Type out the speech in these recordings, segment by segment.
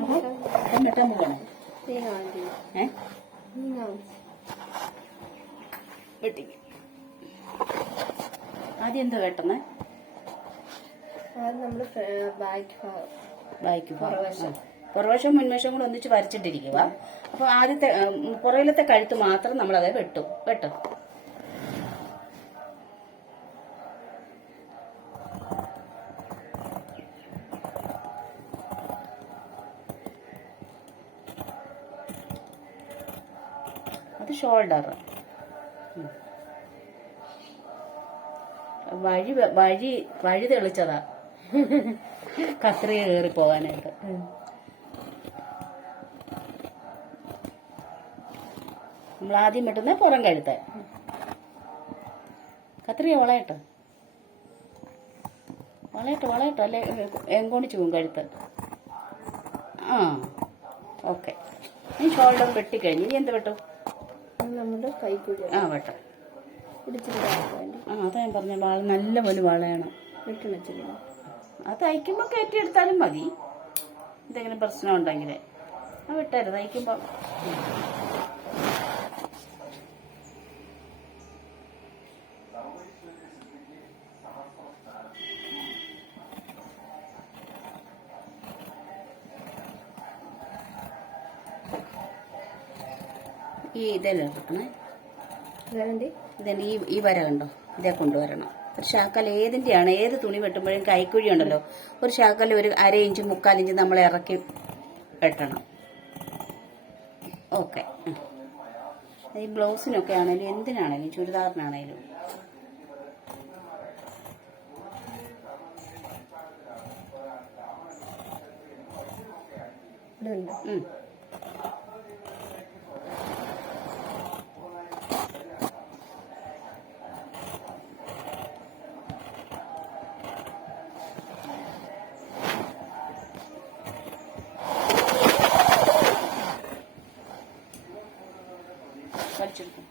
അപ്പം വെട്ടാൻ പോകണം. വെട്ടി ആദ്യം എന്താ വെട്ടുന്നത്? ബാക്ക് പുറവശം മുൻവശം കൂടെ ഒന്നിച്ച് വരച്ചിട്ടിരിക്കുക. അപ്പോൾ ആദ്യത്തെ പുറകിലത്തെ കഴുത്ത് മാത്രം നമ്മളത് വെട്ടും. അത് ഷോൾഡർ. വഴി തെളിച്ചതാ കത്രിക കയറി പോകാനായിട്ട്. നമ്മൾ ആദ്യം വെട്ടുന്ന പുറം കഴുത്ത്. കത്രിക വളയട്ടോ അല്ലെ എങ്കോണിച്ചു പോകും കഴുത്ത്. ഓക്കെ. ഈ ഷോൾഡർ വെട്ടിക്കഴിഞ്ഞു. ഇനി എന്ത് വെട്ടും? വെട്ടാം. അതാ ഞാൻ പറഞ്ഞ വാള നല്ല പോലെ വളയണം. അത് തയ്ക്കുമ്പോൾ കയറ്റിയെടുത്താലും മതി. എന്തെങ്കിലും പ്രശ്നം ഉണ്ടെങ്കിൽ വിട്ടരുത് തയ്ക്കുമ്പോൾ. ഈ ഇതെല്ലാം എടുക്കണേ. ഈ വര കണ്ടോ? ഇതേ കൊണ്ടുവരണം. ഒരു ശാക്കൽ ഏതിൻ്റെയാണ്, ഏത് തുണി വെട്ടുമ്പോഴും കൈക്കുഴി ഉണ്ടല്ലോ, ഒരു ശാക്കൽ ഒരു 1/2 ഇഞ്ച് 3/4 ഇഞ്ച് നമ്മൾ ഇറക്കി വെട്ടണം. ഓക്കെ. ഈ ബ്ലൗസിനൊക്കെ ആണെങ്കിലും എന്തിനാണെങ്കിലും ചുരിദാറിനാണേലും പഠിച്ചെടുക്കും.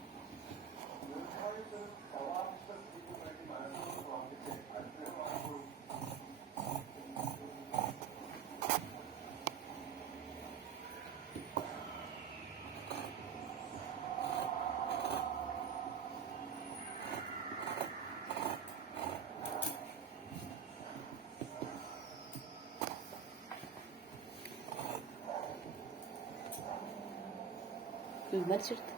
വരച്ചെടുത്തു.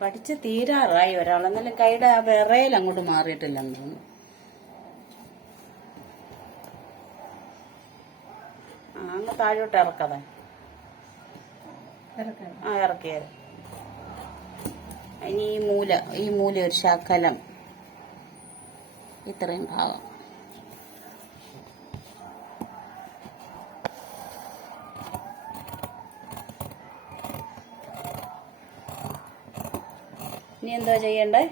പഠിച്ച് തീരാറായി ഒരാൾ. എന്നാലും കൈയുടെ ആ വിറയിൽ അങ്ങോട്ട് മാറിയിട്ടില്ലെന്ന് തോന്നുന്നു. അങ്ങ് താഴോട്ട് ഇറക്കതേ. ഇറക്കിയത്. ഇനി ഈ മൂല ഒരു ശകലം ഇത്രയും ഭാഗം ഇനി എന്താ ചെയ്യണ്ടേ?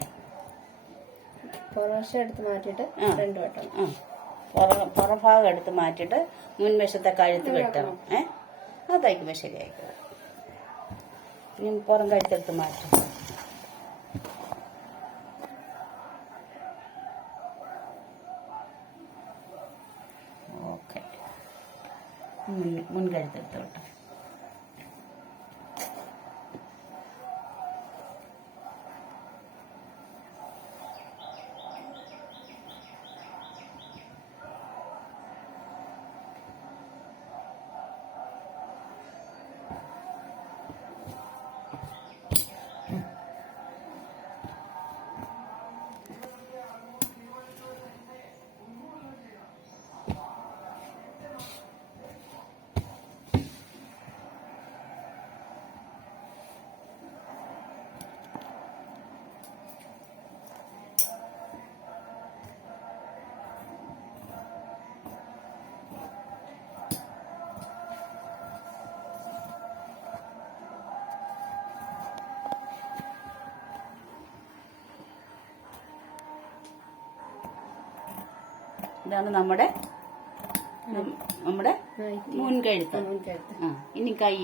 പുറവശം എടുത്ത് മാറ്റിയിട്ട് ഫ്രണ്ട് വെട്ടണം. പുറഭാഗം എടുത്ത് മാറ്റിയിട്ട് മുൻവശത്തെ കഴുത്ത് വെട്ടണം. അത് തയ്ക്കുമ്പോൾ ശരിയായിക്കോളും. ഇനി പുറം കഴുത്തെടുത്ത് മാറ്റും. ഓക്കെ. മുൻകഴുത്തെടുത്ത് വെട്ടം. ഇതാണ് നമ്മുടെ മുൻകഴുത്ത്. ഇനി കൈ